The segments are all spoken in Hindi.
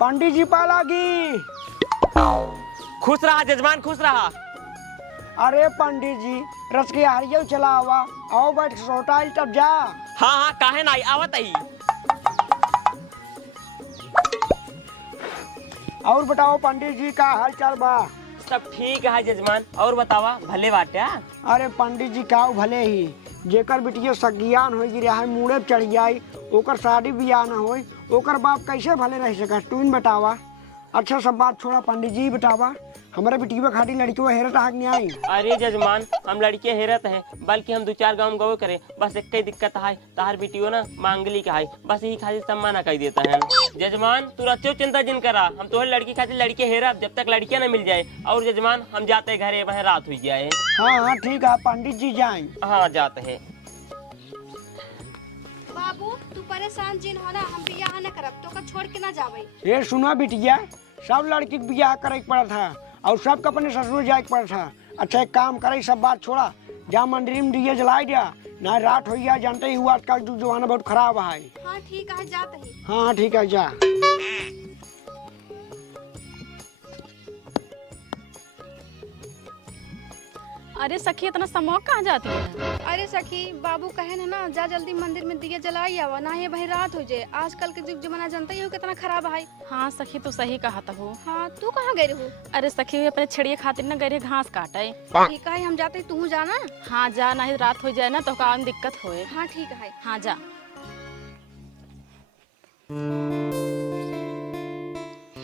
पंडित जी पालागी। खुश रहा जजमान, खुश रहा। अरे पंडित जी रस के हारियो चला हुआ, आओ बैठ सोटाइल तब जा। हाँ हाँ काहे नहीं आवत ही। और बताओ पंडित जी का हाल चाल बा? सब ठीक है जजमान, और बतावा भले बाटा। अरे पंडित जी का भले ही, जेकर बिटिया सज्ञान हो गिरा है, मुड़े चढ़ जाई, ओकर शादी बियाह न होई, ओकर बाप कैसे भले रह सका? तू ही बतावा। अच्छा सब बात छोड़ा, पंडित जी बतावा, हमारे बिटिया खाटी लड़की हेरत हाक नहीं आई। अरे जजमान हम लड़के हेरत हैं, बल्कि हम 2-4 गाँव गए करे, बस एक ही दिक्कत है, तार बिटियो ना मांगली का है, बस यही खातिर सम्मान कर देता है। जजमान तू रचो चिंता जिन करा, हम तो लड़की खातिर लड़के हेरब जब तक लड़कियां ना मिल जाए। और जजमान हम जाते घरे, वह रात हुई जाए। हाँ हाँ ठीक है पंडित जी जाए। हाँ जाते हैं। बाबू तू परेशान जिन हो ना, हम बियाह न करब तो छोड़ के ना जावे। ये सुना बिटिया, सब लड़की के बियाह करे पड़ा था और सबका अपने ससुर जाए पड़ा था। अच्छा एक काम करे, सब बात छोड़ा, जा मंदिर में दिए जलाई दिया, ना रात हो गया, जानते ही हुआ आजकल जो जमाना बहुत खराब है। हाँ ठीक है जाते ही। हाँ ठीक है जा। अरे सखी इतना समोग कहाँ जाती है? अरे सखी बाबू कहे ना, जा जल्दी मंदिर में दिए जलाई आवा, ना ये भाई रात हो जाए। आजकल के युग जमाना जानते ही हो कितना खराब है। हाँ सखी तू सही कहा हो। हाँ तू कहाँ गई रहू? अरे सखी अपने छड़िए खातिर न गए घास काटे। ठीक है हम जाते, तू जाना। हाँ जा, नहीं रात हो जाए ना तो काम दिक्कत होए। हाँ ठीक है। हाँ जा।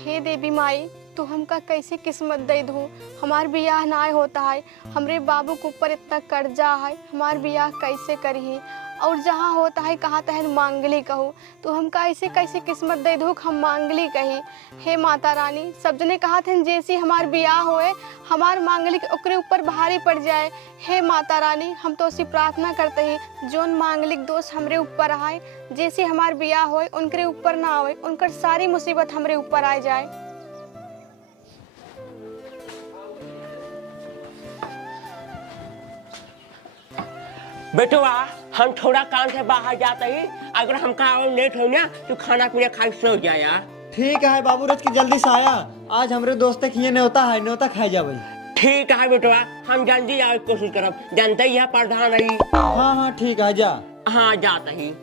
हे देवी माई, तू हमका कैसे किस्मत दे दूँ, हमार बियाह ना होता है, हमरे बाबू के ऊपर इतना कर्जा है, हमार बियाह कैसे करी, और जहाँ होता है कहाँ तहन मांगली कहूँ, तो हमका ऐसे कैसे किस्मत दे दूँ हम मांगली कही। हे माता रानी, सब जने कहा थे जैसी हमार बियाह होए, हमार मांगली ओकरे ऊपर भारी पड़ जाए। हे माता रानी, हम तो उसी प्रार्थना करते हैं जोन मांगलिक दोष हमरे ऊपर आए, जैसे हमार बियाह होए उनके ऊपर ना आए, उनकर सारी मुसीबत हमरे ऊपर आ जाए। बेटुआ हम थोड़ा काम से बाहर जाते ही, अगर हमका लेट हो ना तो खाना पीना खा सो जाया। ठीक है बाबू रच की जल्दी से आया, आज हमरे दोस्त के न्योता खाए जावे। ठीक है बेटुआ, हम जल्दी आने की कोशिश करब, जानते ही है प्रधान रही। हाँ हाँ ठीक है जा। हाँ जाते ही।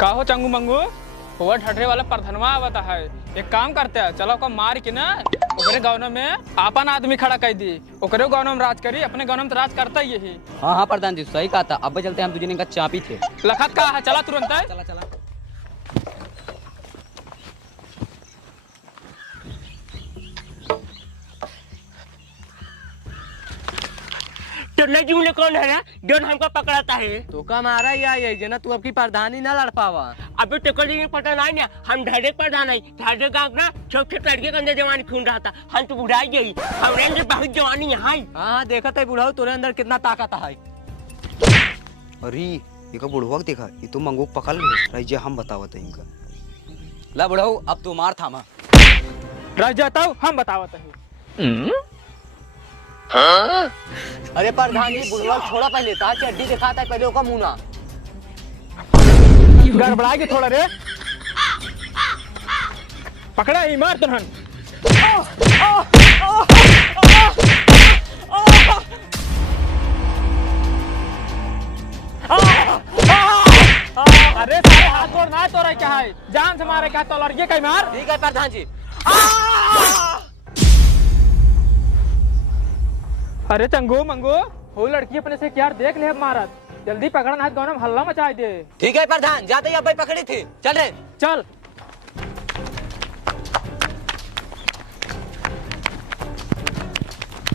का हो चंगू मंगू, वो ठठरे वाला प्रधनवा आवता है, एक काम करते हैं, चलो को मार के ना ओकरे गाँव में आपन आदमी खड़ा कर दी, ओकरे गाँव में राज करी, अपने गाँव में तो राज करता ही यही। हाँ हाँ प्रधान जी सही कहा था, अब चलते हैं, हम तुझे का चापी थे। लखत का है, चला तुरंत है। चला चला। तो नजूम कौन है ना जो हमको पकड़ाता है? तो का मारा या ये जना तू अब की प्रधानी ना लड़ पावा। अभी तो कभी पता नहीं ना, हम ढाडे प्रधान है, ढाडे गाँव ना छोटे लड़के के अंदर जवानी खून रहा था, हम तो बुढ़ाई गई, हमारे अंदर बहुत जवानी है। हाँ देखा था बुढ़ाऊ, तोरे अंदर कितना ताकत है। अरे ये बुढ़वा देखा, ये तो मंगू पकड़ ले, हम बतावत है इनका। ला बुढ़ाऊ अब तू मार थामा। रह जाता हूँ हम बतावत है। अरे प्रधान जी बुढ़वा छोड़ा, पहले था चड्डी दिखाता है, पहले ओका मुना गड़बड़ा के थोड़ा रे, पकड़ा ही मार तुरंत। अरे सारे हाथ तोड़ना है तो क्या है, जान से मारे क्या तो लड़के कहीं मार। ठीक है प्रधान जी। अरे चंगू मंगू, वो लड़की अपने से क्या देख ले मारत, जल्दी पकड़ना है, गाँव में हल्ला मचा दे। ठीक है प्रधान, जाते ही अब भाई पकड़ी थी, चल रे चल।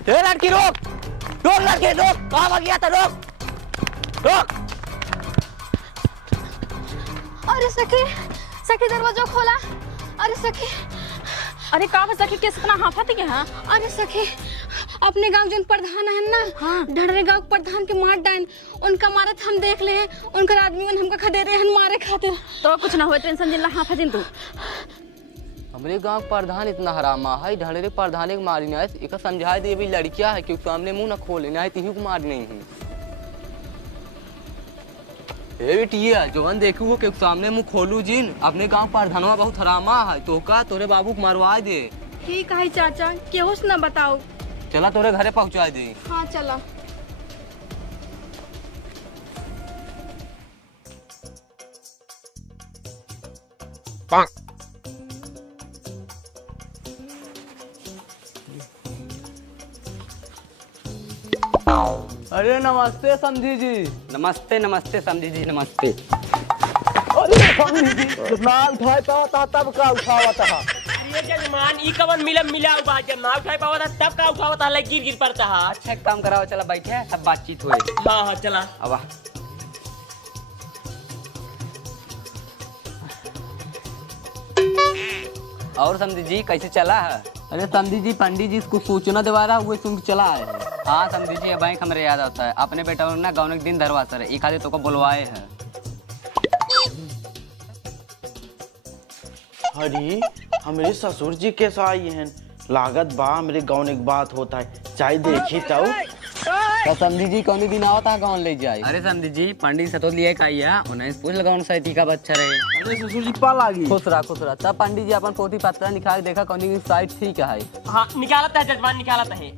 ए लड़की रोक, रोक लड़की रोक, कहाँ भाग गया था, रोक रोक। अरे सखी, सखी दरवाजा खोला। अरे सखी, अरे का सखी केस इतना हाफत है हाँ? अरे सखी अपने गांव जो प्रधान है ना, हाँ ढड़रे गांव प्रधान के मार डाइन उनका मारत हम देख ले हैं, उनका आदमी हमका खदे रहे हैं मारे खातिर। तो कुछ ना हो, टेंशन जिला हाफत तू। हमरे गांव प्रधान इतना हरामा है, ढड़े प्रधान के मारी ना एक समझा दे भी लड़किया है क्योंकि सामने मुंह न खोले ना तीहू को मार नहीं है। ए बेटिया जवन देखू वो के सामने मुंह खोलू जिन, अपने गांव प्रधानवा बहुत हरामा है, तो का तोरे बाबू को मरवा दे। ठीक है चाचा, केहू से न बताओ। चला तोरे घरे पहुंचा दे। हाँ चला। अरे नमस्ते समझी जी। नमस्ते नमस्ते समझी जी नमस्ते। तब का उठावा था ये जजमान ई कवन मिला बा, जब ना उठाई पावा था तब का उठावा था, गिर गिर पड़ता है। अच्छा एक काम कराओ, चला बैठे सब बातचीत हुए। हाँ हाँ चला। अब और समझी जी कैसे चला है? अरे समझी जी पंडित जी इसको सूचना दिवा रहा हुए सुन के चला है। हाँ समझी जी बैंक हमारे याद आता है, अपने बेटा ना गाँव एक दिन धरवा सर एक आधे तो को बुलवाए हैं। अरे हमारे ससुर जी कैसे आई हैं? लागत बा मेरे गाँव एक बात होता है, चाहे देखी तो समझी जी कौन दिन आवता है गाँव ले जाए। अरे समझी जी पंडित सतो लिए काई है, उन्हें पूछ लगा उनसे टीका बच्चा रहे। अरे ससुर जी पा लागी। खुश रहा। तब पंडित जी अपन पोथी पत्रा निकाल देखा कौन की साइड ठीक है। हाँ निकालता है जजमान, निकालता है।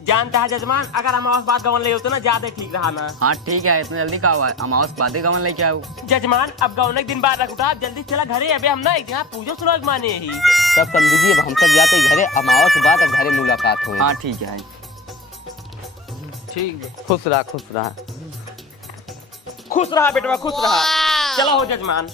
जानता है जजमान, अगर अमावस बाद गवन ले होते ना ज्यादा ठीक रहा ना। हाँ ठीक है, इतना जल्दी का हुआ है? अमावस बादे गवन लेके आओ। जजमान अब गवन एक दिन बाद रख उठा, जल्दी चला घरे, अबे हम ना एक दिन पूजो सुराग माने ही। तब समझी जी अब हम सब जाते घरे, अमावस के बाद अब घरे मुलाकात हो। हाँ ठीक है। ठीक खुश रहा। खुश रहा बेटवा, खुश रहा। चला हो जजमान।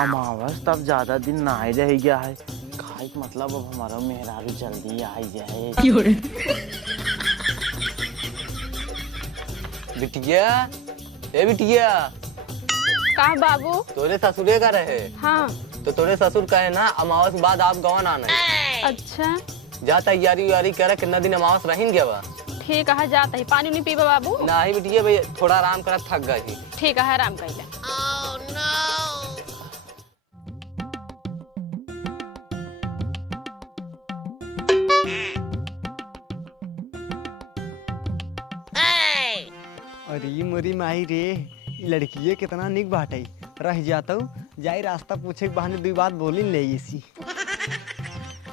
अमावस तब ज्यादा दिन ना ही रह गया है, खाई मतलब अब हमारा मेहरारू जल्दी आई जाए। बिटिया ए बिटिया, का बाबू? तोरे ससुरे का रहे। हाँ तो तोरे ससुर कहे ना अमावस के बाद आप गवन आना है। अच्छा जा तैयारी उयारी करे, कितना दिन अमावस रहीन गया बा। ठीक है, जाता है। पानी नहीं पीबा बाबू? नहीं बिटिया भैया थोड़ा आराम कर, थक गई। ठीक है, आराम कर ले। अरे मोरी माही रे, लड़किये कितना निक बाटे, रह जाता जाई रास्ता पूछे के बहाने दुई बात बोली ले इसी।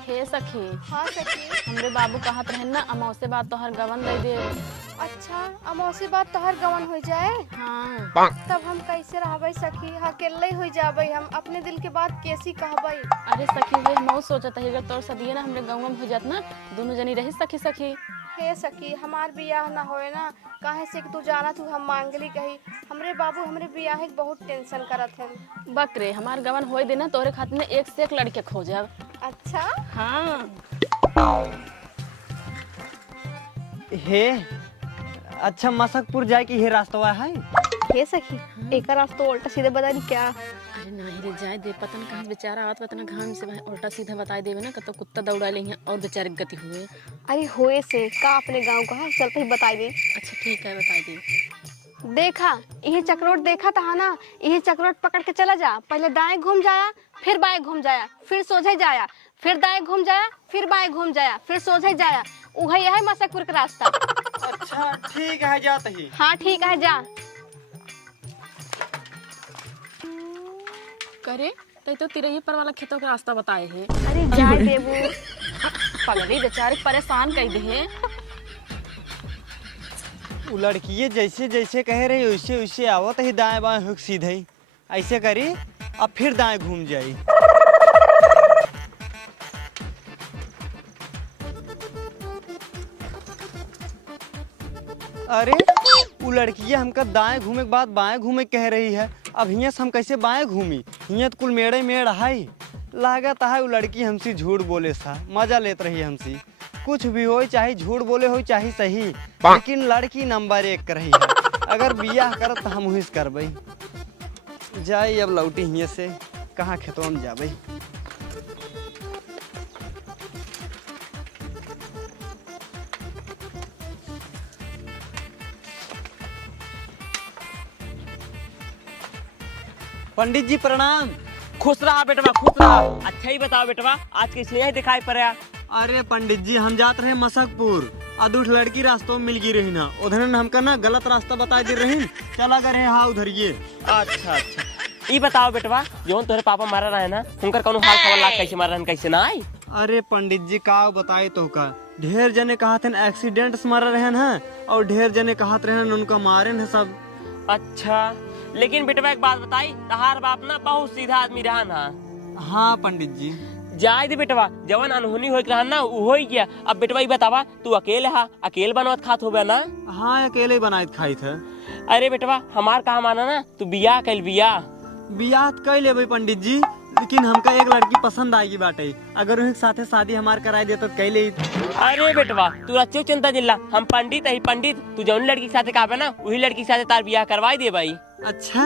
हे सखी, हाँ सखी। हमरे बाबू कहत रहे ना अमावस्या बाद तोहर गवन दे दे। अच्छा अमावस्या बाद तोहर गवन हो जाए? हाँ तब हम कैसे रहबे सखी, अकेले हो जाबे हम, अपने दिल के बात कैसी कहबे? अरे सखी वे हम सोचत है अगर तोर सदिए ना हमरे गाँव में हो जात ना, दोनों जनी रही सखी। हे सखी हमार बियाह ना होए ना, काहे से कि तू जाना तू हम मांगली कही, हमरे बाबू हमरे बियाह के बहुत टेंशन करत है। बकरे हमार गवन होए देना तोरे खातिर में एक से एक लड़के खोजब। अच्छा हाँ हे अच्छा मसकपुर जाए की हे रास्ता है? हे सखी एक रास्ता तो उल्टा सीधे बता दी क्या? अरे नहीं रे जाए दे, पता न कहाँ बेचारा आवत, पता न घाम से भाई उल्टा सीधा बता देवे ना तो कुत्ता दौड़ा ले और बेचारे की गति हुए। अरे होए से का अपने गांव का है, चलते ही बता दे। अच्छा ठीक है, बता दी। देखा यही चक्रोट देखा था ना, यही चक्रोट पकड़ के चला जा, पहले दाएं घूम जाया, फिर बाएं घूम जाया, फिर सोझे जाया, फिर दाएं घूम जाया, फिर बाएं घूम जाया, फिर सोझे जाया, वही है मसकपुर का रास्ता। अच्छा ठीक है, जाते ही। हाँ ठीक है, जा। करे तो तिरही पर वाला खेतों का रास्ता बताए है। अरे जाए देबू, पगड़ी बेचारे परेशान कर दे। वो लड़किये जैसे जैसे कह रही वैसे वैसे आवत ही दाएं बाएं हुक सीधे ऐसे करी, अब फिर दाएं घूम जाई। अरे वो लड़कियाँ हमका दाएं घूमे के बाद बाएं घूमे कह रही है, अब हियाँ से हम कैसे बाएं घूमी? हियाँ तो कुल मेड़ है। लागत है वो लड़की हमसे झूठ बोले सा, मजा लेत रही हमसे। कुछ भी हो, चाहे झूठ बोले हो चाहे सही, लेकिन लड़की नंबर 1 रही है। अगर बियाह करत तो हम हुइस करबै। जाई अब लौटी हिये से कहाँ खेतों में जाबै। पंडित जी प्रणाम। खुश रहा बेटवा, खुश रहा। अच्छा ही बताओ बेटवा, आज कैसे यहाँ दिखाई पड़ा? अरे पंडित जी हम जात रहे मसकपुर, अदूठ लड़की रास्तों में मिल गई रही ना, उधर हमका ना गलत रास्ता बता दे रही, चला गए हाँ उधर ये। अच्छा अच्छा, ये बताओ बेटवा, जोन तोहरे पापा मारा रहे ना, उनकर कौन हाल खबर लाग कैसे मारा कैसे ना आई? अरे पंडित जी का बताए तो का, ढेर जने कहा थे एक्सीडेंट से मारा रहे हैं और ढेर जने कहा रहे उनका मारे हैं सब। अच्छा, लेकिन बेटवा एक बात बताई, तहार बाप ना बहुत सीधा आदमी रहा ना। हाँ पंडित जी। जाए दे बेटवा, जवन अनहोनी हो रहा ना वो हो गया। अब बेटवा ये बतावा, तू अकेले हा, अकेले बनवत खात हो ना? हाँ अकेले बनाए खाई थे। अरे बेटवा हमार कहा माना ना, तू बियाह कल बियाह बियाह कर ले पंडित जी, लेकिन हमका एक लड़की पसंद आएगी बाटे, अगर उनके साथे शादी हमार कराई दे तो कैले। अरे बेटवा तू रच्चो चिंता जिल्ला, हम पंडित है पंडित, तू जौन लड़की के साथे कहा ना वही लड़की के साथे तार बियाह करवाई दे भाई। अच्छा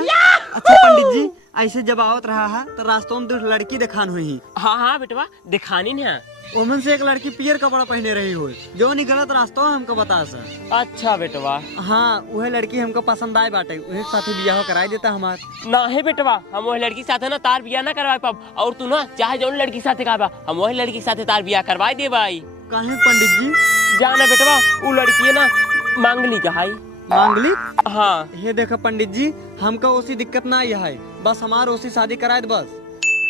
अच्छा पंडित जी, ऐसे जब आवत रहा है तो रास्तों में दो लड़की दिखान हुई। हाँ हाँ बेटवा दिखानी ना, ओमन से एक लड़की पियर कपड़ा पहने रही हो, जो नहीं गलत रास्ता हमको बता सर। अच्छा बेटवा। हाँ वह लड़की हमको पसंद आए बाटे, वही साथे बियाह कराई देता हमार। ना है बेटवा, हम वही लड़की साथे ना तार बियाह ना करवाए पाब, और तू ना चाहे जौन लड़की साथे कहा हम वही लड़की साथे तार बियाह करवाई दे भाई। काहे पंडित जी? जाना बेटवा, वो लड़की ना मांगली कहाई। मांगली? हाँ। ये देखो पंडित जी, हमका उसी दिक्कत ना आई है, बस हमार उसी शादी कराए बस।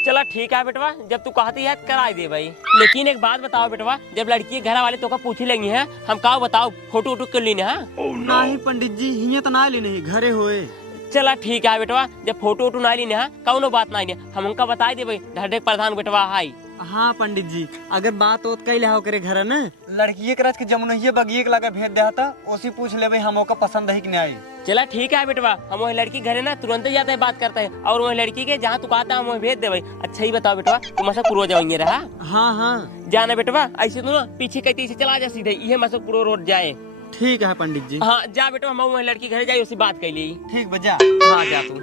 चला ठीक है बेटवा, जब तू कहती है कराई दे भाई। लेकिन एक बात बताओ बेटवा, जब लड़की घर वाले तो का पूछी लगी है, हम का बताओ फोटो वोटो कर लेने है? नहीं पंडित जी, हिये तो ना लेने ही, घरे होए। चला ठीक है बेटवा, जब फोटो वोटो ना लेने है कौनो बात ना, हम उनका बता दे भाई, ढाढे प्रधान बेटवा हाई। हाँ पंडित जी, अगर बात होत कई लिहाओ करे घर न, लड़की के रच के जमुनहिए बगिए के लगा भेज दिया था, उसी पूछ ले भाई हमको पसंद है कि नहीं आई। चला ठीक है बेटवा, हम वही लड़की घरे ना तुरंत ही जाते है बात करते हैं, और वही लड़की के जहाँ तू कहता है हम वही भेज दे भाई। अच्छा ही बताओ बेटवा, तुम मसकपुर रोड जाओगे रहा? हाँ हाँ जाना बेटवा, ऐसे तो ना पीछे कहते इसे चला जा सीधे, ये मसकपुर रोड जाए। ठीक है पंडित जी। हाँ जा बेटवा, हम वही लड़की घरे जाए उसी बात कर ली। ठीक बजा। हाँ जा तू।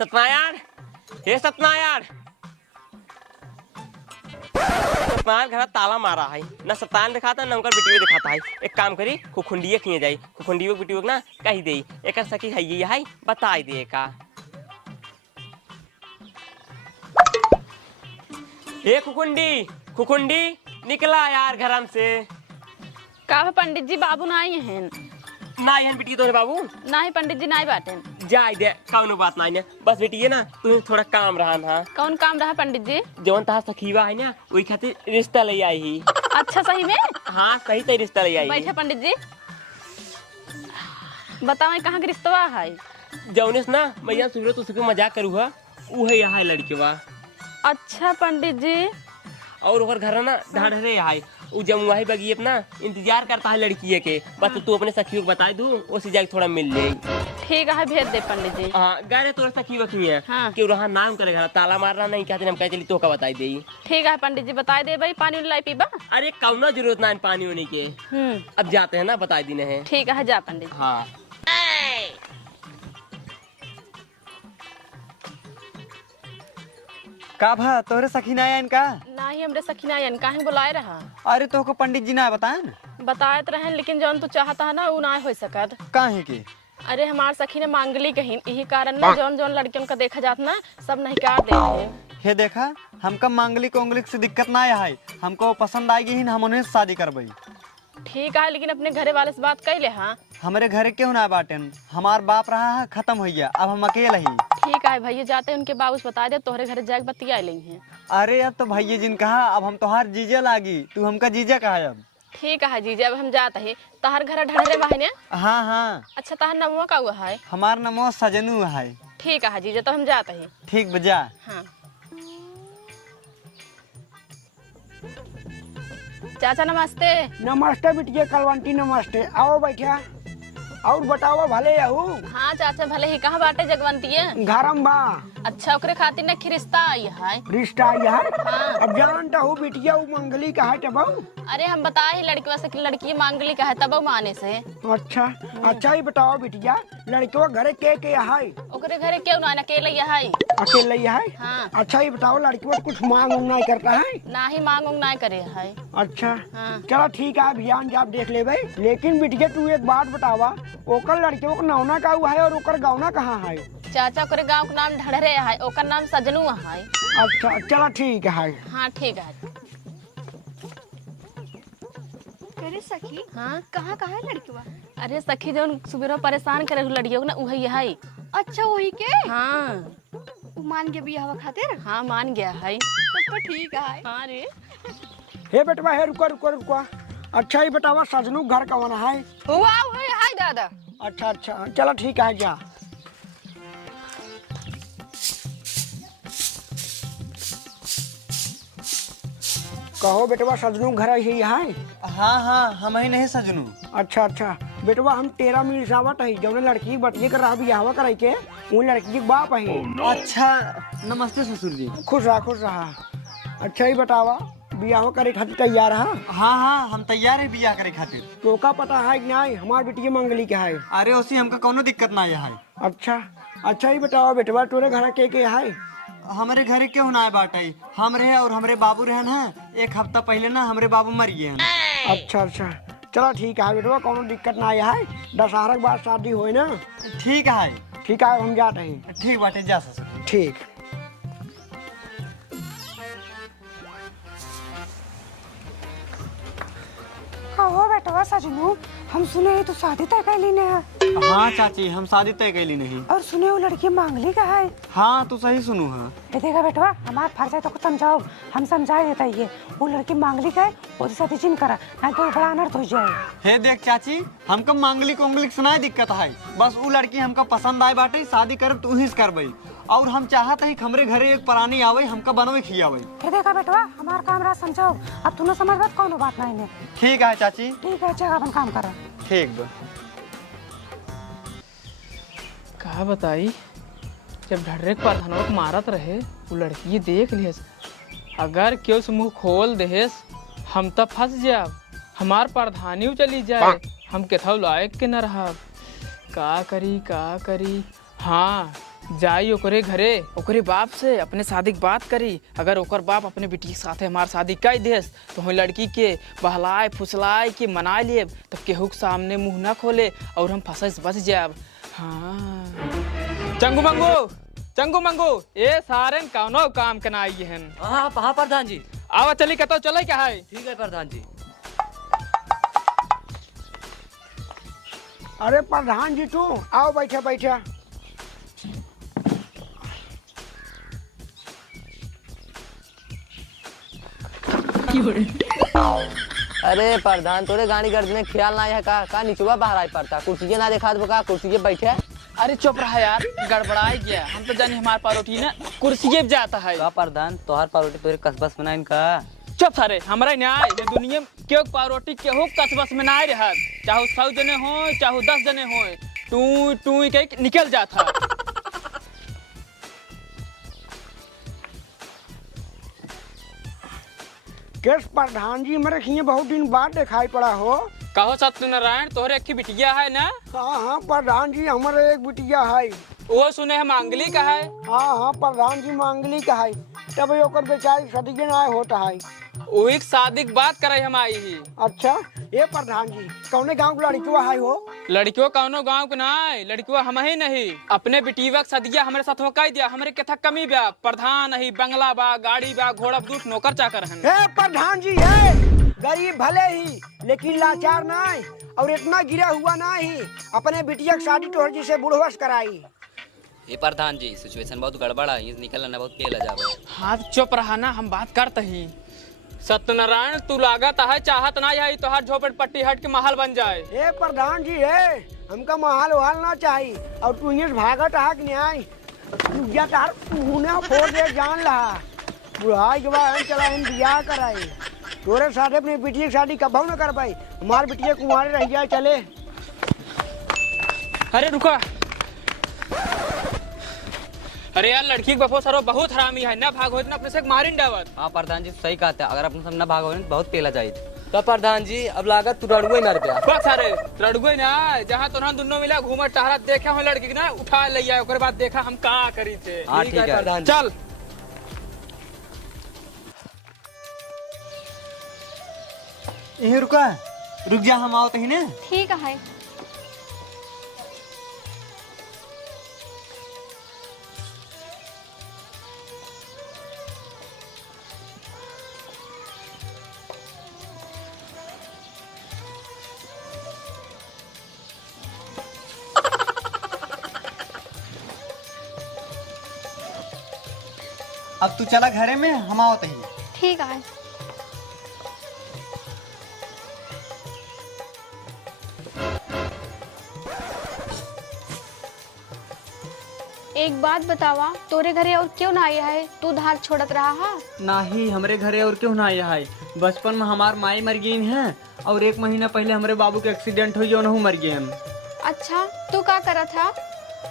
सत्यनारायण, हे सत्यनारायण, सत्यनारायण घर ताला मारा है ना, सत्यनारायण दिखाता ना उनका बेटियों दिखाता है। एक काम करी, खुखुंडिये खिए जाई, खुखुंडियों बेटियों ना कही दे एक सखी है ये है बताई दे का। हे खुखुंडी, खुखुंडी निकला यार घरम से। का पंडित जी बाबू ना आई हैं? ना यहन बेटी तोरे बाबू नहीं पंडित जी नहीं बाटे। जाए दे, कौनो बात नहीं है, बस बेटी है ना तुम्हें थोड़ा काम रहा ना। कौन काम रहा पंडित जी? जौन तहा सखीवा है ना वही खातिर रिश्ता ले आई ही। अच्छा सही में? हाँ सही सही रिश्ता ले आई। बैठे पंडित जी, बताओ कहाँ के रिश्तवा है? जौनेस ना मैं सूरत उसके मजाक करू है, वो है यहाँ लड़केवा। अच्छा पंडित जी। और ओकर घर ना ढाढरे है, वो जमुआही बगी अपना इंतजार करता है लड़की के, बस तू अपने सखियों को बता दू, उसी जाके थोड़ा मिल ले। ठीक है भेज दे पंडित जी। हाँ गरे तोरा सखी वखी है। हाँ। क्यों रहा नाम करे घर ताला मारना नहीं कहते, हम कह चली तो का बताई दे। ठीक है पंडित जी बता दे भाई, पानी लाई पीबा? अरे कौना जरूरत ना पानी होने के, अब जाते हैं ना बता दी है। ठीक है जा पंडित जी। हाँ का भा तोरे सखी ना आयन का? नहीं हमरे सखीना यन काहे बुलाए रहा? अरे तो को पंडित जी ना बताए न? बताए तो रहे, लेकिन जौन तू चाहता है ना वो ना हो सकत। काहे के? अरे हमार सखी ने मांगली कहीं, यही कारण ना जौन जौन लड़कियों का देखा जाता ना सब नहीं कर दे रहे। हे देखा, हमका मांगलिक उंगलिक से दिक्कत ना है, हमको पसंद आएगी ही हम उन्हें शादी करबई। ठीक है, लेकिन अपने घरे वाले से बात कर ले। हाँ हमारे घर क्यों ना बाटेन, हमार बाप रहा है खत्म हो गया, अब हम अकेले ही। ठीक है भैया जाते उनके बाबू से बता दे, तोहरे घर जाके बतिया ली हैं। अरे अब तो भैया जिन कहा, अब हम तोहार जीजा लागी, तू हमका जीजा कहा अब। ठीक है जीजा, अब हम जाते हैं। तहार घर ढड़रे बा है ने? हाँ हाँ। अच्छा तहार नमवा का हुआ है? हमार नमो सजनू है। ठीक है जीजा, तो हम जाते हैं। ठीक बजा। हाँ चाचा नमस्ते। नमस्ते बिटिया कलवंती, नमस्ते, आओ बैठा। और बतावा भले यहू हाँ चाचा भले ही कहाँ बाटे जगवंतिये घरम बा अच्छा ओकरे खातिर न रिश्ता आई है। रिश्ता आई है। हाँ। अब जानता हूँ बिटिया वो मंगली का है तब। अरे हम बताए लड़की से कि लड़की मांगली का है तब माने से। अच्छा अच्छा ही बताओ बिटिया लड़कियों घरे के है? ओकरे घरे क्यों ना अकेले है। अकेले ही है। हाँ। अच्छा ही बताओ लड़कियों कुछ मांग उंग नहीं करता है? ना ही मांग उंग ना करे है। अच्छा हाँ। चलो ठीक है अभियान जब देख ले भाई। लेकिन बिटिया तू एक बात बतावा ओकर लड़कियों को नौना का हुआ है और ओकर गाँव कहाँ है? चाचा ओकरे गाँव का नाम ढड़रे है ओकर नाम सजनू है। अच्छा चलो ठीक है। हाँ ठीक है। अरे सखी हाँ कहाँ कहाँ है लड़किवा? अरे सखी जो सुबह परेशान करे लड़कियों ना वही है। अच्छा वही के हाँ उ मान के बियाह खातिर? हाँ मान गया है। तब तो ठीक है। हाँ रे हे बेटवा हे रुको रुको रुको। अच्छा ही बतावा सजनू घर का बना है? हुआ है दादा। अच्छा अच्छा चलो ठीक है जा। कहो बेटवा सजनू घर ही है? हाँ हाँ हम ही नहीं सजनू। अच्छा अच्छा बेटवा हम तेरा मिल सावत है जौन लड़की बटिए कर रहा बियाह कराई के वो लड़की के बाप है। अच्छा नमस्ते ससुर जी। खुश रहा। अच्छा ही बतावा बियाह करे खातिर तैयार है? हाँ हाँ हम तैयार है बियाह करे खातिर। तो का पता है कि नहीं हमार बिटिया मंगली के है? अरे उसी हमका कोनो दिक्कत ना है। अच्छा अच्छा ही बतावा बेटवा तोरे घर के है? हमारे घर क्यों ना है बाटाई हम रहे और हमारे बाबू रहन है। एक हफ्ता पहले ना हमारे बाबू मर गए हैं। अच्छा अच्छा चलो ठीक है बेटवा कोनो दिक्कत ना है। दशहरा के बाद शादी होए ना? ठीक है। ठीक है हम जाते हैं। ठीक बाटे जा ससुर। ठीक। कहो बेटवा सजनू हम सुने तो शादी तय कर ली ने है। हाँ चाची हम शादी तय कैली नहीं। और सुने वो लड़की मांगली का है? हाँ तू सही सुनू है। देखा बेटवा हमारा फर्ज है तो कुछ समझाओ हम समझा देता ये वो लड़की मांगली का है वो साथ जिन करा नहीं तो बड़ा अनर्थ हो जाए। हे देख चाची हमका मांगलिक उंगलिक सुनाई दिक्कत है बस वो लड़की हमका पसंद आए बाटे शादी करब तू ही करबई और हम चाहत है हमरे घरे एक प्राणी आवे हमका बनवे खियावे। ये देखा बेटवा हमारा काम रहा समझाओ अब तू न समझ बात कौन बात नहीं ने। ठीक है चाची। ठीक है अच्छा अपन काम करो। ठीक बा। कहा बताई जब ढर्रे के प्रधानों को मारत रहे वो लड़की देख लियस अगर क्यों से मुंह खोल देस हम तब फंस जाब हमार प्रधानी चली जाए हम केथौ लायक के न रहा का करी। हाँ जाई ओकरे घरे ओकरे बाप से अपने शादी की बात करी अगर ओकर बाप अपने बेटी के साथ हमार शादी कर देस तो हम लड़की के बहलाए फुसलाए के मना लिए तब केहू के सामने मुंह न खोले और हम फंस बच जाब। हाँ चंगू मंगू ये सारे कौनो काम के ना आई हैं। हाँ प्रधान जी। आवा चली कहता चले क्या है? ठीक है प्रधान जी। अरे प्रधान जी तू आओ बैठा बैठा। अरे प्रधान तोरे गाड़ी गर्दने ख्याल ना है का निचुआ बाहर आई पड़ता कुर्सी ना देखा तो का कुर्सी बैठे। अरे चुप रहा यार गड़बड़ाई गया हम तो जानी हमारे पारोटी ना कुर्सी पे जाता है। का प्रधान तोहार पारोटी तोरे कसबस में ना इनका। चुप सारे हमारा न्याय ये दुनिया में क्यों पारोटी केहू कसबस में ना रहा चाहे 100 जने हो चाहे 10 जने हो टू के निकल जाता। केस प्रधान जी मेरे खिए बहुत दिन बाद दिखाई पड़ा हो। कहो सत्यनारायण तोहरे एक बिटिया है ना? हाँ प्रधान जी हमारे एक बिटिया है। वो सुने है मांगली का है। हाँ प्रधान जी मांगली का है तब ओकर बेचारी शादी के ना होता है। वो एक शादी की बात करे हम आई ही। अच्छा ये प्रधान जी कौने गांव की लड़कियों है हो? लड़कियों कौनो गांव के नहीं लड़कियों हम ही नहीं अपने बिटिया सदिया हमारे साथ हो दिया हमारे कथा कमी बा प्रधान नहीं बंगला बा गाड़ी बा घोड़ा दूध नौकर चाकर है। प्रधान जी है गरीब भले ही लेकिन लाचार नहीं और इतना गिरा हुआ नहीं अपने बिटिया की शादी तोहर जी से बुढ़वस कराई। ये प्रधान जी सिचुएशन बहुत गड़बड़ है ये निकलना बहुत केला जावे। हाँ चुप रहा ना हम बात करते ही। सत्यनारायण तू लागत है चाहत ना है तो हर झोपड़ पट्टी हट के महल बन जाए। ए प्रधान जी है हमका महल वहाल ना चाहिए और तू ये भागत है कि न्याय या तार मुंह फोड़ दे जान लहा बुढ़ाई के बाद हम चला हम बियाह कराई तोरे साथ अपनी बिटिया की शादी कब न कर पाई हमार बिटिया कुमारी रह जाए चले। अरे रुका। अरे यार लड़की के बपो सरो बहुत हरामी है ना, भागो इतना अपने से मारिन डावत। हाँ प्रधान जी सही कहते हैं, अगर अपन सब न भागो तो बहुत पेला जाए। तो प्रधान जी अब लागत तू रड़ुए न रुपया बस अरे रड़ुए ना, जहाँ तुरंत दोनों मिला घूमर टहरा देखा हो लड़की के ना उठा ले आए, ओकर बाद देखा हम का करी थे। हाँ ठीक है प्रधान जी। चल यहीं रुका, रुक जा, हम आओ तही ने। ठीक है। अब तू चला घरे में, हम आओ तही। ठीक है। एक बात बतावा, तोरे घरे और क्यों ना आया है? तू धार छोड़त रहा हा? नाही हमरे घरे और क्यों ना आया है। बचपन में हमार माई मर गई है और 1 महीना पहले हमारे बाबू के एक्सीडेंट हुई जो मर गए हम। अच्छा तू का करा था?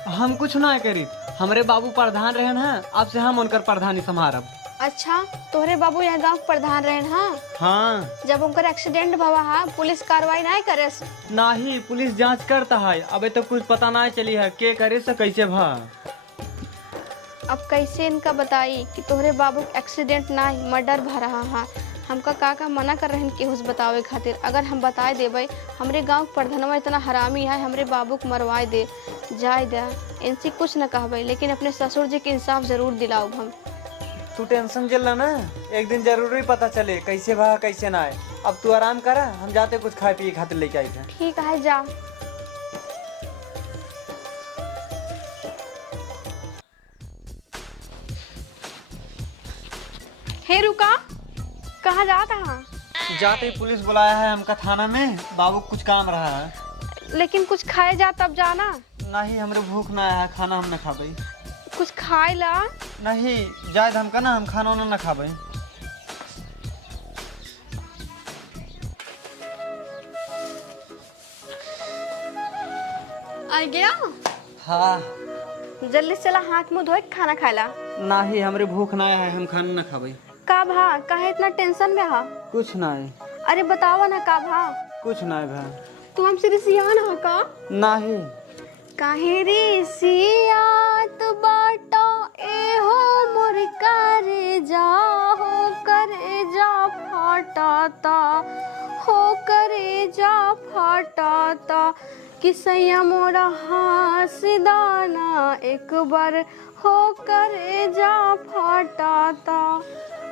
हम कुछ ना करी, हमरे बाबू प्रधान रहन है, अब से हम उनकर प्रधानी संभारब। अच्छा तोहरे बाबू यह गांव प्रधान रहन हा? हाँ। जब उनकर एक्सीडेंट भवा हा पुलिस कार्रवाई नहीं करे? नाही पुलिस जांच करता है, अबे तो कुछ पता नहीं चली है के करे से कैसे भा। अब कैसे इनका बताई कि तोहरे बाबू एक्सीडेंट ना मर्डर भा रहा हा? हमका का मना कर रहे केहू से बतावे खातिर। अगर हम बताए देवे हमरे गांव प्रधानवा इतना हरामी है, हमरे बाबू को मरवाए दे जाए दे, इनसे कुछ न कहबे, लेकिन अपने ससुर जी के इंसाफ जरूर दिलाओ हम। तू टेंशन जल ना, एक दिन जरूरी पता चले कैसे भा कैसे ना आए। अब तू आराम कर, हम जाते कुछ खाए पिए खातिर लेके आई थे। ठीक है जा। हे रुका, कहाँ जाता है? जाते ही पुलिस बुलाया है हमका थाना में, बाबू कुछ काम रहा है। लेकिन कुछ खाए जा तब जाना। नहीं हमरे भूख ना आया है, खाना हम न खाबे। कुछ खाए ला। नहीं जायद हमका ना, हम खाना ना खाबे। आ गया? हाँ। जल्दी से चला हाथ मुंह धोए खाना खाएला। नहीं हमरे भूख ना आया है, हम खाना ना खाबे। का भा काहे इतना टेंशन में हा? कुछ नहीं। अरे बतावा ना का भा? कुछ नहीं भा। तू हमसे रिसियान हा का? नहीं। काहे रिसियात बाटा ए हो मोर करे जा, हो करे जा फाटाता, हो करे जा फाटाता, किसैया मोरा हास दाना एक बार हो करे जा फाटाता।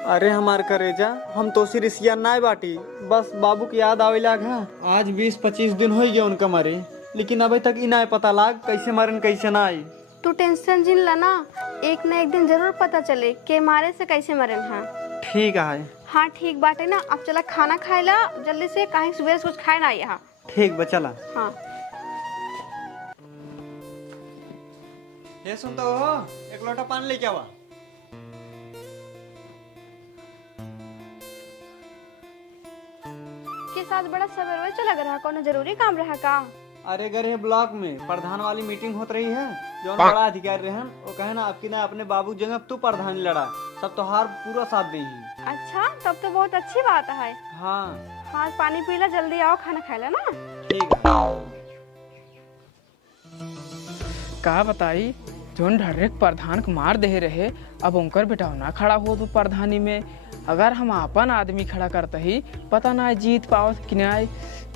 अरे हमार करेजा, हम तो सिरिसिया नाय बाटी, बस बाबू की याद आवे लाग है। आज 20-25 दिन हो गए उनका मरे, लेकिन अभी तक इना पता लाग कैसे मरन कैसे ना आई। तू टेंशन जिन ला, एक न एक दिन जरूर पता चले के मारे से कैसे मरन है। ठीक है। हाँ ठीक बाटे ना, अब चला खाना खाए ला जल्दी से, कहीं सुबह से कुछ खाए ना यहाँ। ठीक बा चला। हाँ। ये सुन तो हो, एक लोटा पानी लेके आवा। के साथ बड़ा सवेरे चला रहा, कोनो जरूरी काम रहा का? अरे गरे ब्लॉक में प्रधान वाली मीटिंग होत रही है, जो बड़ा अधिकारी रहन वो कहे ना आपकी ना अपने बाबू जगह तू प्रधान लड़ा, सब तो हार पूरा साथ दे। अच्छा तब तो बहुत अच्छी बात है। हाँ। हाँ पानी पीला, जल्दी आओ खाना खाएला ना। ठीक है। का बताई जोन डायरेक्ट प्रधान को मार दे रहे, अब उनकर बेटा ना खड़ा हो तो प्रधानी में, अगर हम अपन आदमी खड़ा करते ही पता ना जीत पाओ कि नहीं।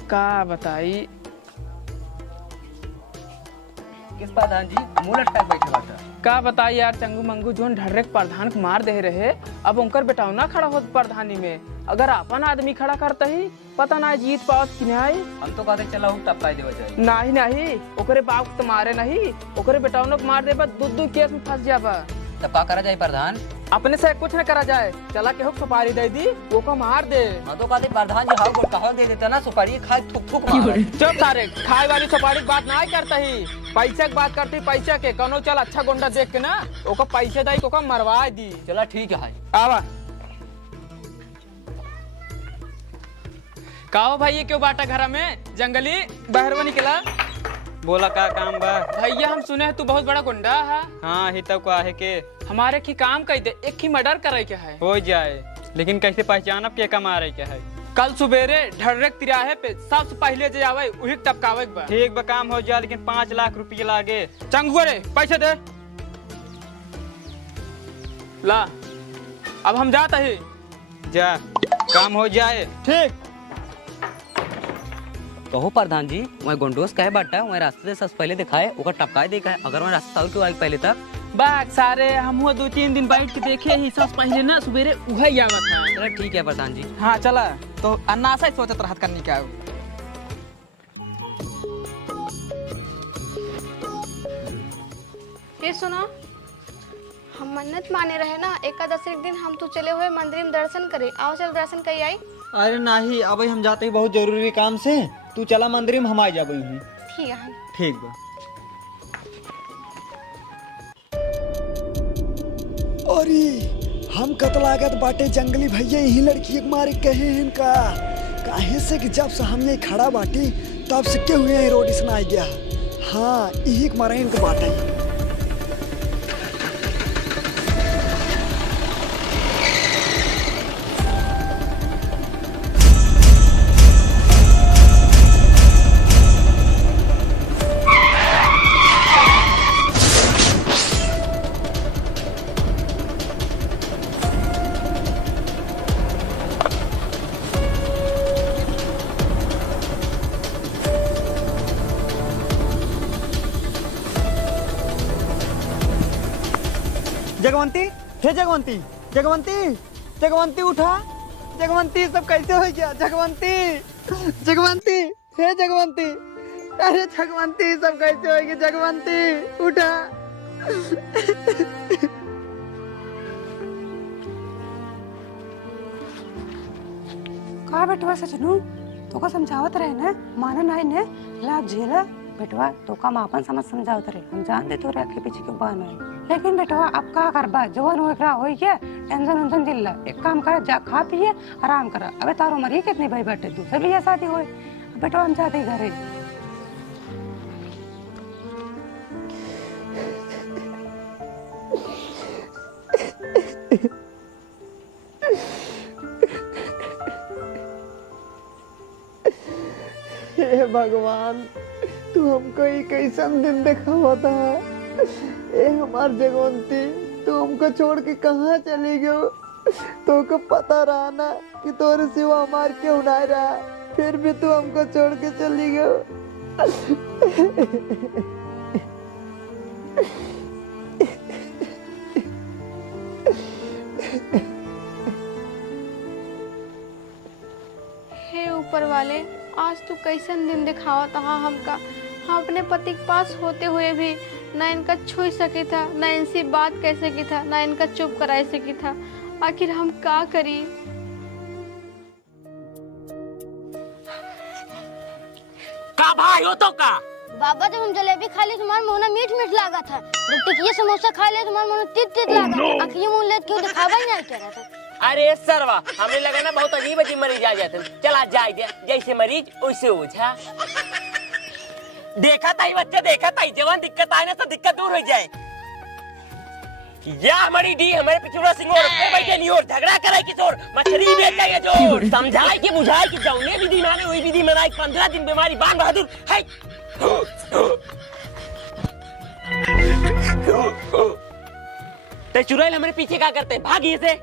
का बताई किस प्रधान जी मुंह लटका बैठे बाटा? का बताई यार, चंगू मंगू जोन डायरेक्ट प्रधान को मार दे रहे, अब उनकर बेटा ना खड़ा हो प्रधानी में, अगर अपन आदमी खड़ा करते ही पता ना जीत पाओ कि नहीं। हम तो कहते चला हूँ टपकाई देवा जाए। नहीं नहीं, ओकरे बाप को तो मारे नहीं, ओकरे बेटा को मार दे, दू केस में फंस जाबा। तब का करा जाए प्रधान? अपने से कुछ न करा जाए, चला के सुपारी दे दी, वो को मार दे। हाँ तो कहते प्रधान जी हाउ कहाँ दे देता ना सुपारी, खाए थुक थुक मार। चुप सारे, खाए वाली सुपारी की बात ना करता ही, पैसे की बात करती, पैसे के कनो चल अच्छा गुंडा देख के ना ओको पैसे दाई को मरवा दी। चला ठीक है। आवा कहो भाई ये क्यों बाटा घर में, जंगली बहरवा निकला? बोला का काम बा? भैया हम सुने हैं तू बहुत बड़ा गुंडा है। हाँ ही तब का है के हमारे की काम कह दे, एक ही मर्डर करे क्या है। हो जाए, लेकिन कैसे पहचानब के कमा रहे क्या है? कल सुबेरे ढर्रेक तिराहे पे सबसे पहले जे आवे वही टपकावे के बा। ठीक बा, काम हो जाए, लेकिन 5 लाख रुपये लागे। चंगुआ रे पैसे दे ला, अब हम जाते ही। जा, काम हो जाए। ठीक। कहो प्रधान जी, वहाँ गुंडोस कहे बाटा वहाँ रास्ते से सबसे पहले दिखाए ओकर टपकाए देखा है, अगर वहाँ रास्ता क्यों आए पहले तक बाग सारे हम 2-3 दिन बैठ के देखे ही सबसे पहले ना सुबेरे वही आवत था। चलो ठीक है प्रधान जी। हाँ चला, तो अन्ना से सोचत रहत करने का। ये सुना, हम मन्नत माने रहे ना, एकादशी के दिन हम तो चले हुए मंदिर में दर्शन करे। आओ चल दर्शन कई आई। अरे नहीं, अभी हम जाते ही बहुत जरूरी काम से, तू चला मंदिर में, हम आ जाबे। ठीक है। ठीक बा। अरे हम कतलागत बाटे जंगली भैया यही लड़की एक मारे कहे हैं इनका काहे से कि जब से हमने खड़ा बाटी तब से के हुए रोड सुना गया। हाँ यही मारे इनका बाटे। जगवंती, हे जगवंती, जगवंती, जगवंती उठा, जगवंती सब कैसे हो गया? जगवंती, जगवंती, हे जगवंती, अरे जगवंती सब कैसे हो गया? जगवंती उठा। कहा बेटवा सचनू तो का समझावत रहे ना, माना नहीं ने लाभ झेला बेटवा, तो का मापन समझ समझावत रहे। हम जान दे तो रे आगे पीछे के बान है, लेकिन बेटवा अब का करबा, जवान हो एकरा होई के टेंशन उनसन दिल्ला। एक काम कर, जा खा पिए आराम कर। अबे तारो मरी कितने भाई बैठे, दूसरे भी ये शादी होए। बेटवा हम जाते घरे। हे भगवान, तू हमको ये कैसन दिन दिखावा था। ए हमार जगवंती, तू हमको छोड़ के कहाँ चली गयो? तो को पता रहा ना कि तोरे सिवा हमार क्यों ना रहा, फिर भी तू हमको छोड़ के चली गयो। हे ऊपर वाले, आज तू कैसन दिन दिखावा था हमका। हम अपने पति के पास होते हुए भी न इनका छू सके था, न इनसे बात कह सकी था, न इनका चुप करा सकी था। आखिर हम का करी? का भाई हो तो का? बाबा जब हम जलेबी खा ले तुम्हारा मुंह ना मीठ मीठ लगा था, जब टिकिया समोसा खा ले तुम्हारा मुंह तीत तीत लगा। आखिर मुंह ले क्यों दिखावा ही नहीं कह रहा था। अरे सरवा, हमें लगा ना बहुत अजीब अजीब मरीज आ जाते हैं। चला जाए दे, जैसे मरीज वैसे ओझा। देखा था बच्चा, देखा था जवान दिक्कत आए ना तो दिक्कत दूर हो जाए। या हमारी डी हमारे पिछुड़ा सिंगोर बैठे नहीं और झगड़ा करे किशोर मछली बेचे जोर। समझाए कि बुझाए कि जौने विधि माने वही विधि मनाए। 15 दिन बीमारी बान बहादुर है। ते चुड़ैल हमारे पीछे क्या करते हैं? भागिए से।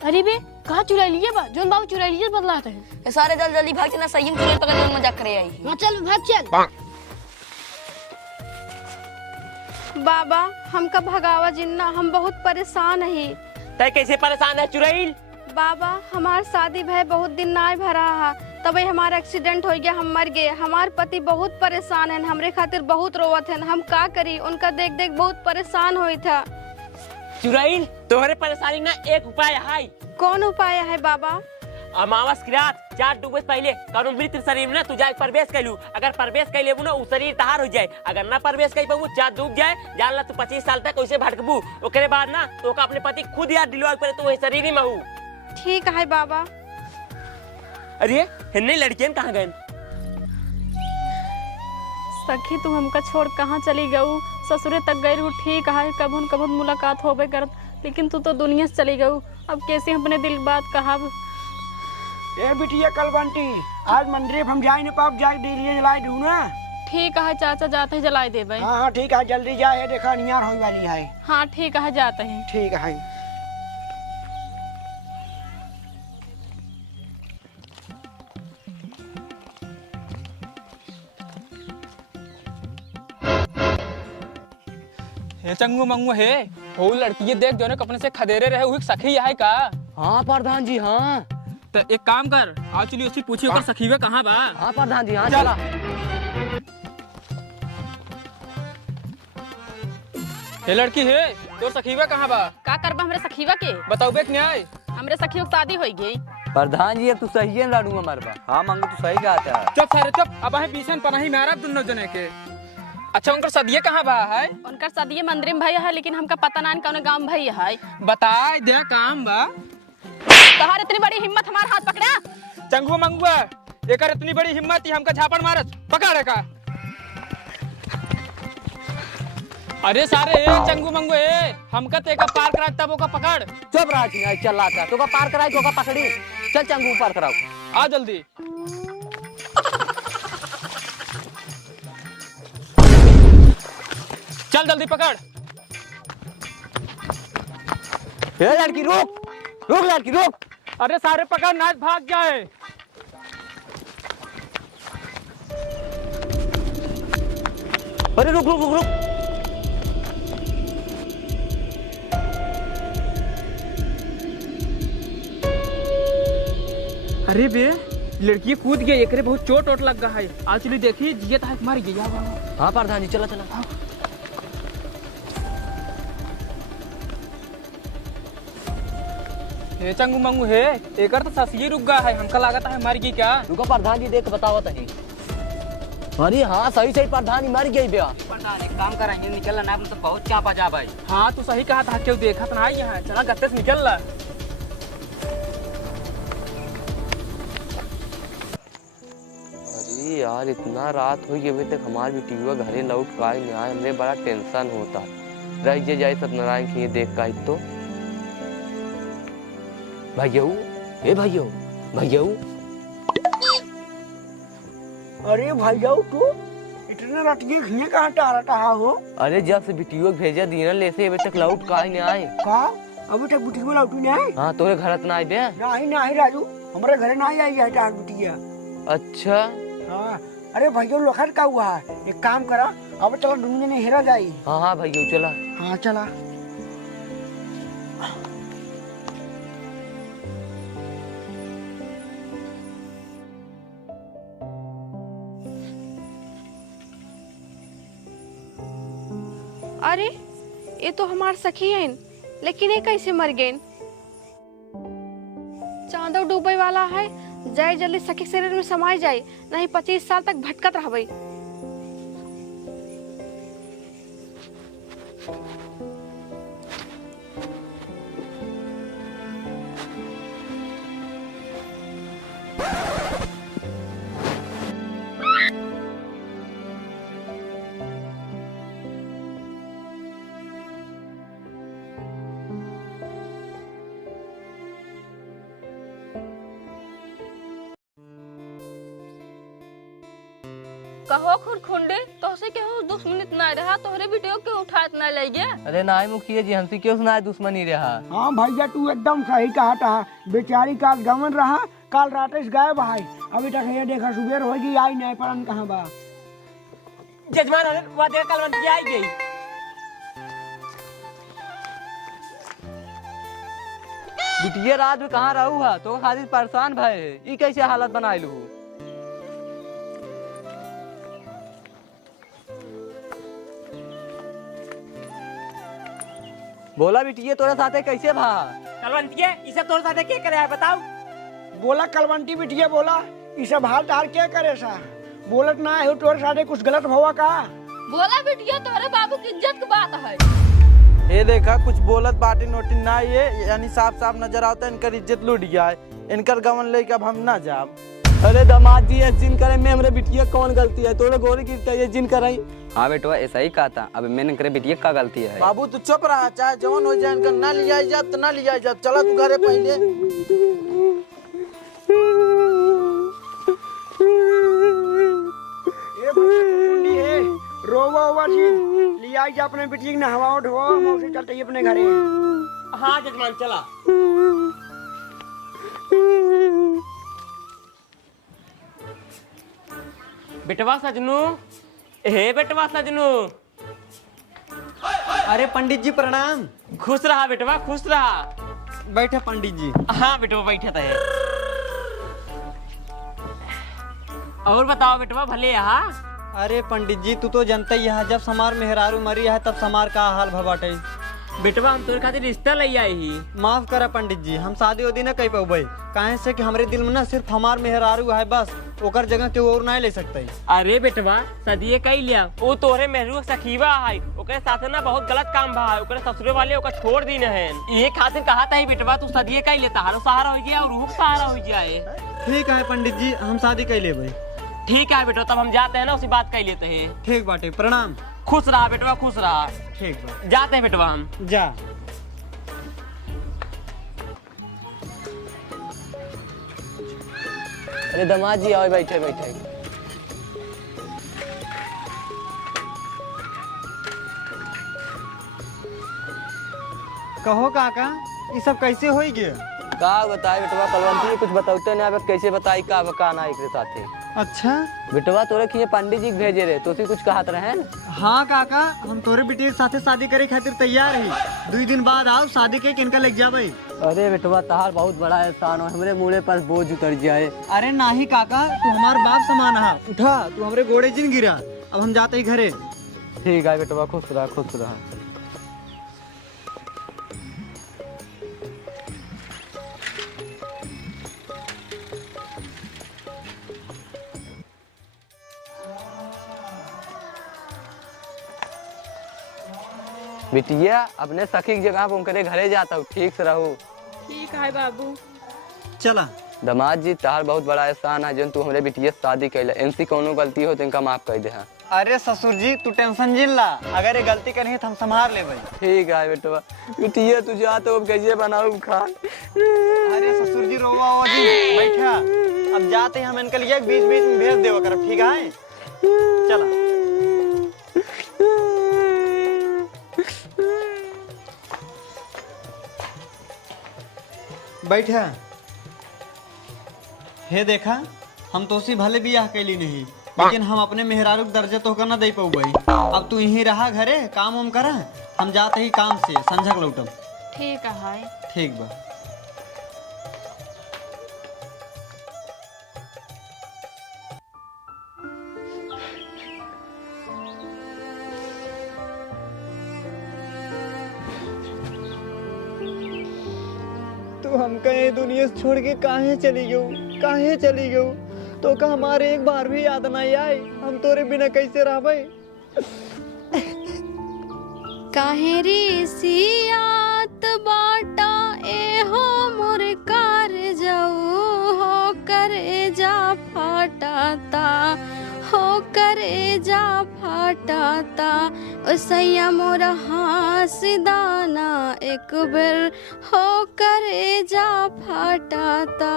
अरे बे कहाँ चुरा लिए बा? जोन बाबू चुरा लिए बदलाते हैं। सारे जल्दी जल्दी भाग चलना, सही में चुरा पकड़ मजाक करे आई। हाँ चल भाग चल। बाबा हमका भगावा जिन्ना, हम बहुत परेशान है। तय कैसे परेशान है चुड़ैल? बाबा हमार शादी भय बहुत दिन ना भरा है, तभी हमारा एक्सीडेंट हो गया, हम मर गए। हमार पति बहुत परेशान है, हमरे खातिर बहुत रोवत है। हम का करी? उनका देख देख बहुत परेशान हुई था। चुड़ैल तोहरे परेशानी ना एक उपाय है। कौन उपाय है बाबा? अमावस की रात 4 डूबे पहले कौन मृत शरीर में ना तू जाए प्रवेश कैलू। अगर प्रवेश कर लेबू ना, वो शरीर तहार हो जाए। अगर ना प्रवेश कर पाबू, 4 डूब जाए, जान ला तू 25 साल तक वैसे भटकबू। ओकरे बाद ना तो का अपने पति खुद याद दिलवा पड़े, तो वही शरीर ही में हूँ। ठीक है बाबा। अरे हिन्ने लड़कियन कहाँ गए? सखी तू हमका छोड़ कहाँ चली गऊ? ससुरे तक गई रहू ठीक है, कबून कबून मुलाकात होबे करत, लेकिन तू तो दुनिया से चली गऊ। अब कैसे अपने दिल बात कहब? ए बिटिया कलवंती, आज मंदिर हम जाए न पाप, जाए दिलिये जलाई दूँ ना। ठीक है चाचा, जाते ही जलाई देबे। हाँ हाँ ठीक है, जल्दी जाए, देखा नियार होने वाली है। हाँ ठीक है, जाते हैं। ठीक है। हे चंगू मंगू हे, हो लड़की ये देख जो ने कपने से खदेरे रहे हुई सखी है का? हाँ प्रधान जी हाँ। तो एक काम कर, आओ चलिए उससे पूछिए ओकर सखीवे कहाँ बा? हाँ प्रधान जी हाँ चल। चला। हे लड़की हे, तोर सखीवा कहाँ बा? का करबा हमरे सखीवा के? बताओ बेक न्याय। हमरे सखीवा की शादी होई गई। प्रधान जी अब तू सही है लड़ूंगा मरबा। हाँ मंगू तू सही कहता है। चुप सारे चुप, अब है पीछे पनाही मारा दुन्नो जने के। अच्छा उनकर सदिये कहाँ बा है? उनकर सदिये मंदिर में भैया है, लेकिन हमका पता ना कौन गांव में भैया है। बताए दे काम बा। तोहार इतनी बड़ी हिम्मत हमार हाथ पकड़ा? चंगू मंगुआ, एकर इतनी बड़ी हिम्मत ही हमका झापड़ मारत, पकड़े का। अरे सारे ए चंगू मंगू ए, हमका तेका पार करा तब ओका पकड़। चुप राज नहीं चल लाता, तो का पार कराई तो का पकड़ी। चल चंगू पार कराओ। आ जल्दी। चल जल्दी पकड़। ए लड़की रुक, रुक लड़की रुक। अरे सारे पकड़, नाच भाग जाए। अरे रुक रुक रुक रुक। अरे बे लड़की कूद गई, एकरे बहुत चोट वोट लग गया है। आज चलिए देखिए जियत है मार गई। हाँ प्रधान जी चला चला। हाँ। हे चंगू मंगू हे, एकर तो ससिए रुक गया है, हमका लागत है मर गई क्या? रुको प्रधान जी देख बतावत है। अरे हाँ सही सही प्रधान जी मर गई बे। प्रधान एक काम करेंगे निकलना ना तो बहुत चापा जा भाई। हाँ तू सही कहा था, क्यों देखा तो नहीं यहाँ, चला गत्ते से निकल ला। अरे यार इतना रात हुई अभी तक हमारी बेटिया घरे लौट का नहीं आए, हमरे बड़ा टेंशन होता। रह जाए सत्यनारायण की देख का तो। भैया ए भैया भैया। अरे भैया तू इतने रात के घिये कहाँ टहरा हो? अरे जब से बिटियो भेजा दीना ले से अभी तक लौट का नहीं आए। का अभी तक बिटिया लौट नहीं आए? हाँ तोरे घर ना आए बे? नहीं नहीं राजू, हमारे घर ना आई है टार बिटिया। अच्छा हाँ। अरे भैया लोखर का हुआ है, एक काम करा अब चलो ढूंढने ने हेरा जाई। हाँ हाँ भैया चला। हाँ चला। अरे ये तो हमार सखी है, लेकिन ये कैसे मर गए? चांदो डूबे वाला है, जाए जल्दी सखी शरीर में समाये जाए, नहीं 25 साल तक भटकत रहबे। कहो खुरखुंडे, तो से केहू दुश्मनी ना रहा, तोहरे वीडियो के उठात ना ले गया। अरे नाई मुखिया जी हमसे क्यों सुनाए दुश्मनी रहा? हाँ भैया तू एकदम सही कहा था, बेचारी काल गमन रहा, काल रात से गायब है, अभी तक ये देखा सुबेर होगी आई नहीं, परन कहाँ बा? जजमान वहाँ देख कलवंती आई गई। बिटिया रात में कहाँ रहू है तो खातिर परेशान भय, ई कैसे हालत बनाए लू? बोला बिटिया तोरे साथे कैसे भा? कलवंती इसे तोर साथे क्या करे है बताओ? बोला कलवंती बिटिया बोला ये सब हाल तार क्या करे सा? बोलत ना है तोरे साथे कुछ गलत हुआ का? बोला बिटिया तोहरे बाबू की इज्जत की बात है। ये देखा कुछ बोलत बाटी नोटी ना ये, यानी साफ साफ नजर आता है इनकर इज्जत लूट गया है, इनकर गवन लेके अब हम ना जाब। अरे दामाद जी ये जिन करे में हमरे बिटिया कौन गलती है? तोरे गोरी गिरता ये जिन कराई। हाँ बेटवा ऐसा ही कहा था। अब मैंने करे बिटिया का गलती है। बाबू तू चुप रहा, चाहे जवान हो जाए इनका ना लिया जा तो ना लिया जा। चला तू घरे पहले। ए कुंडी है रोवा ओवा जी लिया जा अपने बिटिया ने हवा उठो मौसी चलते ही अपने घरे। हाँ जजमान चला। बेटवा सजनू, हे बेटवा सजनू। अरे पंडित जी प्रणाम। खुश रहा बेटवा, खुश रहा। बैठे पंडित जी। हाँ बेटवा बैठे थे। और बताओ बेटवा भले यहाँ। अरे पंडित जी तू तो जानता ही है, जब समार मेहरारू मरी है तब समार का हाल भबाटे। बेटवा हम तोरे खातिर रिश्ता ले आई ही। माफ करा पंडित जी, हम शादी उदी न कह पाए काहे से कि हमरे दिल में ना सिर्फ हमार मेहरारू है बस, ओकर जगह के और नहीं ले सकते। अरे बेटवा सदिए कही लिया, वो तोरे मेहरू सखीवा है, ओकरे साथ ना बहुत गलत काम बा है, ओकरे ससुरे वाले ओकर छोड़ दी है। ये खातिर कहा था ही बेटवा तू सदिए कही लेता हारो सहारा हो गया और रूह सहारा हो जाए। ठीक है पंडित जी हम शादी कर ले भाई। ठीक है बेटवा, तब हम जाते हैं ना उसी बात कह लेते हैं। ठीक बाटे प्रणाम। खुश रहा बेटवा, खुश रहा। ठीक बा जाते हैं बेटवा हम। जा। अरे दामाद जी आओ बैठे बैठे। कहो काका ये सब कैसे हो गया? का बताए बेटवा कलवंती कुछ बताते नहीं, अब कैसे बताई का बकाना एक साथे। अच्छा बेटवा तोरे खिए पंडित जी भेजे रहे तो कुछ कहत रहे। हाँ काका हम तोरे बेटे के साथे शादी करे खातिर तैयार ही, 2 दिन बाद आओ शादी के किनका लग जाबे। अरे बेटवा तहार बहुत बड़ा एहसान हो, हमरे मुड़े पर बोझ उतर जाए। अरे नाही काका तू हमार बाप समान है, उठा तू हमरे गोड़े जिन गिरा। अब हम जाते ही घरे। ठीक है बेटवा खुश रहा खुश रहा। बिटिया अपने सखी की जगह पर घरे जाता हूँ, ठीक से रहू। ठीक है बाबू। चला। दामाद जी तहार बहुत बड़ा एहसान है जन तू हमरे बिटिया शादी कैला, इनसी कोनो गलती हो तो इनका माफ कर दे। अरे ससुर जी तू टेंशन जिन ला, अगर ये गलती करी तो हम संभाल ले भाई। ठीक है बेटवा। बिटिया तू जा तो अब कैसे बनाऊ खान। अरे ससुर जी रोवा हो जी बैठा, अब जाते हम इनके लिए बीच बीच में भेज देवा कर, ठीक है? चला। बैठा। हे देखा हम तो उसी भले बियाह कैली नहीं, लेकिन हम अपने मेहरारू के दर्जा तो ना दे पाऊ भाई। अब तू यहीं रहा घरे काम उम करा, हम जाते ही काम से संझक लौटम। ठीक है। ठीक बा। तू हमका ये दुनिया से छोड़ के काहे चली गई, काहे चली गई? तो का हमारे एक बार भी याद नहीं आई, हम तोरे बिना कैसे रहबे? काहे रे सियात बाटा ए हो मोर कार जाऊ हो करे जा फाटाता हो करे जा फाटाता ओ सैया मोर हास दाना एक बेर हो करे जा फाटाता।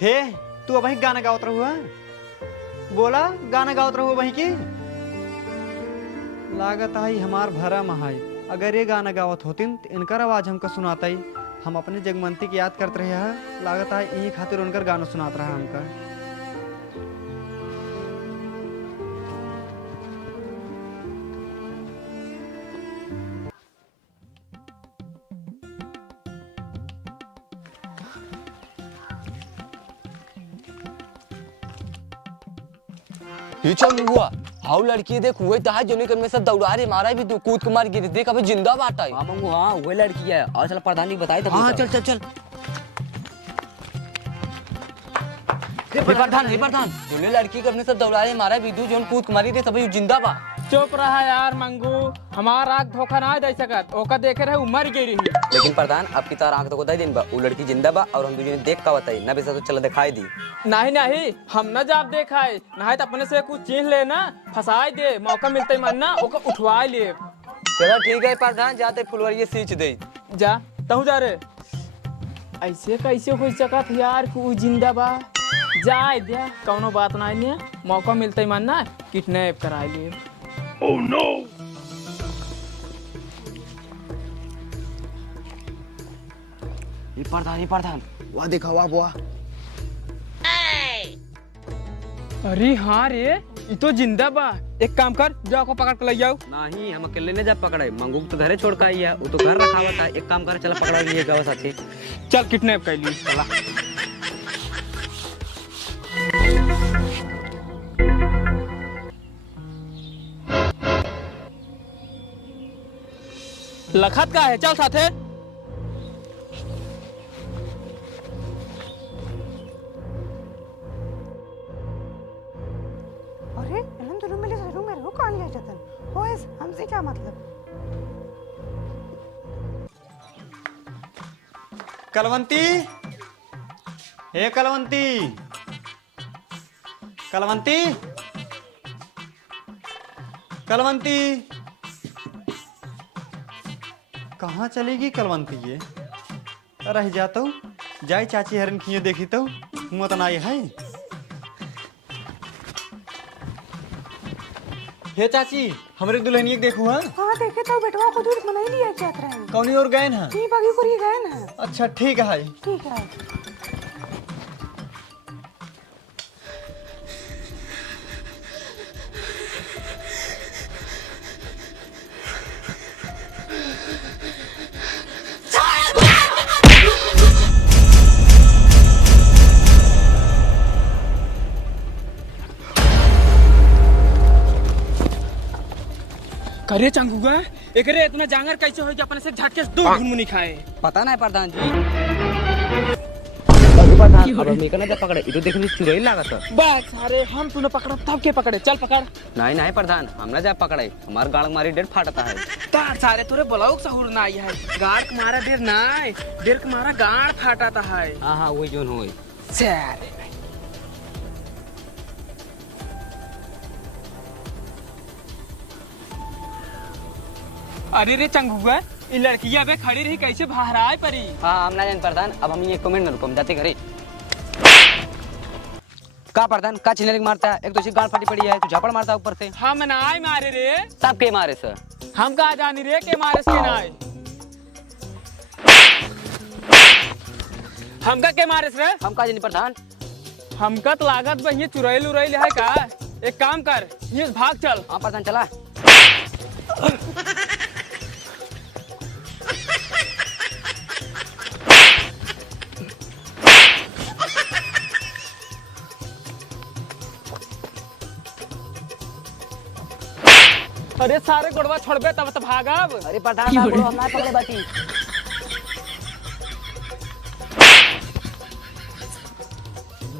हे तू अब वही गाना गावत रहुआ? बोला गाना गावत रहुआ वही की? लागत आई हमार भरा महाई, अगर ये गाना गावत होतिन तो इनकर आवाज हमको सुनाता ही। हम अपने जगमंती की याद करते रहे हैं, लागत आई यही खातिर उनकर गाना सुनाता रहा हमका। ये चल हुआ हाउ लड़की देख हुए तो है जोनी कर में सब दौड़ा रहे मारा भी तू कूद के मार गिरी देख अबे जिंदा बाटा है। हां मंगू हां वो लड़की है और चल प्रधान जी बताई तब। हां चल चल चल। हे प्रधान जोनी लड़की के अपने सब दौड़ा रहे मारा भी तू जोन कूद के मारी दे सब जिंदा बा। चुप रहा यार मंगू, हमारा आँख धोखा ना दे सकत, ओका देखे रहे उमर गिरी। लेकिन प्रधान अब की तार आंख तो को दे दिन बा, वो लड़की जिंदा बा और हम दूसरे देख का बताई ना बेसा तो चला दिखाई दी। नहीं नहीं, हम न जाब देखा है, नहीं तो अपने से कुछ चीज लेना फंसाई दे, मौका मिलते मन ना ओका उठवा ले। चलो ठीक है प्रधान, जाते फुलवरिये सींच दे। जा तहु जा रे। ऐसे कैसे हो सकत यार कि जिंदा बा? जाए दिया कौनो बात नहीं ने, मौका मिलते मन ना किडनैप कराई लिए। Oh no! ये प्रधान वाह देखा वाह बुआ। अरे हाँ रे, ये तो जिंदा बा। एक काम कर, जाओ को पकड़ के ले जाओ। नहीं हम अकेले नहीं जा पकड़े, मंगू तो घरे छोड़ का आई है, वो तो घर रखा हुआ था। एक काम कर चला पकड़ा लिए गाँव साथी। चल किडनैप कर लिए चला। लखत का है, चल साथे। अरे इन दोनों मिले शहरों में रहो कौन ले जातन होएस, हमसे क्या मतलब? कलवंती, हे कलवंती, कलवंती, कलवंती, कहाँ चलेगी कलवंती? ये रह जाता हूँ, जाए चाची हरन खियो देखी तो हुआ तो नहीं है। हे चाची, हमारे दुल्हनिया देखो। हाँ देखे तो बेटवा को दूर मना ही लिया जात रहे हैं। कौनी और गए ना? नहीं बागी कुरी गए ना। अच्छा ठीक है। ठीक है। करे चंगुगा, एकरे इतना जांगर कैसे हो कि अपने से झटके से 2 घुनमुनी खाए? पता नहीं प्रधान जी। प्रधान अब हम इकने जा पकड़े, इतो देखने चुराई लागत। बस अरे हम तूने पकड़ा तब के पकड़े, चल पकड़। नहीं नहीं प्रधान, हम ना जा पकड़े, हमार गाड़ मारी डेढ़ फाटता है। तार सारे तोरे बलाउक सहूर ना आई है, गाड़ के मारा देर ना, देर के मारा गाड़ फाटाता है। हाँ हाँ वही जोन होई। सारे अरे रे चंगुआ, ये लड़कियां बे खड़ी रही कैसे बाहर आए परी? हाँ हम ना जान प्रधान, अब हम ये कमेंट न रुकम जाते घरे। का प्रधान का चिल्लाने मारता है? एक तो गाड़ फटी पड़ी है, तू झापड़ मारता ऊपर से। हम नाय मारे रे। सब के मारे सर? हम कहा जानी रे के मारे से नाय। हमका के मारे से? हम का जानी प्रधान। हमका तो लागत बा ये चुराइल उराइल है का? एक काम कर, ये भाग चल। हाँ प्रधान चला। अरे सारे गोड़वा छोड़बे तब तो भागब। अरे प्रधान साहब हम ना पकड़े बाकी।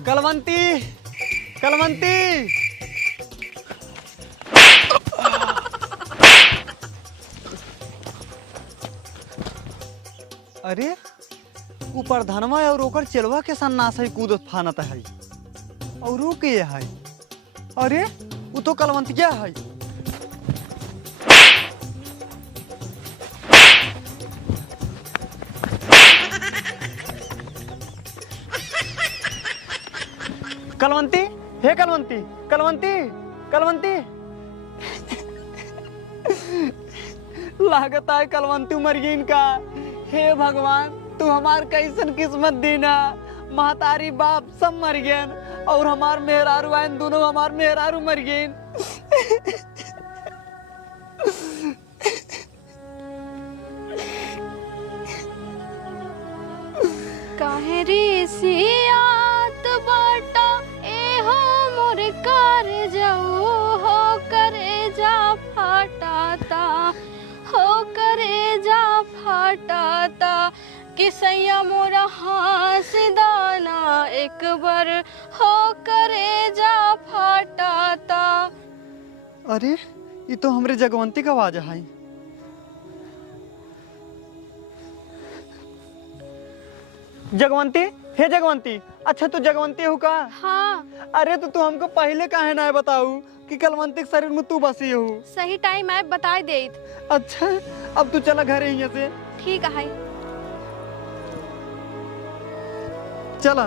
कलवंती, कलवंती, अरे ऊपर धनवा और ओकर चलवा के सन्नास है कूदत फानत है और ऊ के है? अरे वो तो कलवंतिया है। कलवंती, हे कलवंती, कलवंती, कलवंती। लागत है कलवंती मर गई इनका। हे भगवान, तू हमार कैसन किस्मत दीना। महतारी बाप सब मर गए और हमार मेहरारू आयन, दोनों हमार मेहरारू मर गए। काहे रे सियात बाटा ए हो मोर कार जाऊ हो करे जा फाटाता, हो करे जा फाटाता, किसैया मोरा हास दाना एक बार हो करे जा फाटाता। अरे ये तो हमरे जगवंती का आवाज है। जगवंती, हे जगवंती, अच्छा तू जगवंती हो का? हाँ। अरे तो तू हमको पहले काहे ना बताऊ कि कलवंती के शरीर में तू बसी हो? सही टाइम है बता दे। अच्छा अब तू चला घर यहाँ से। ठीक है चला।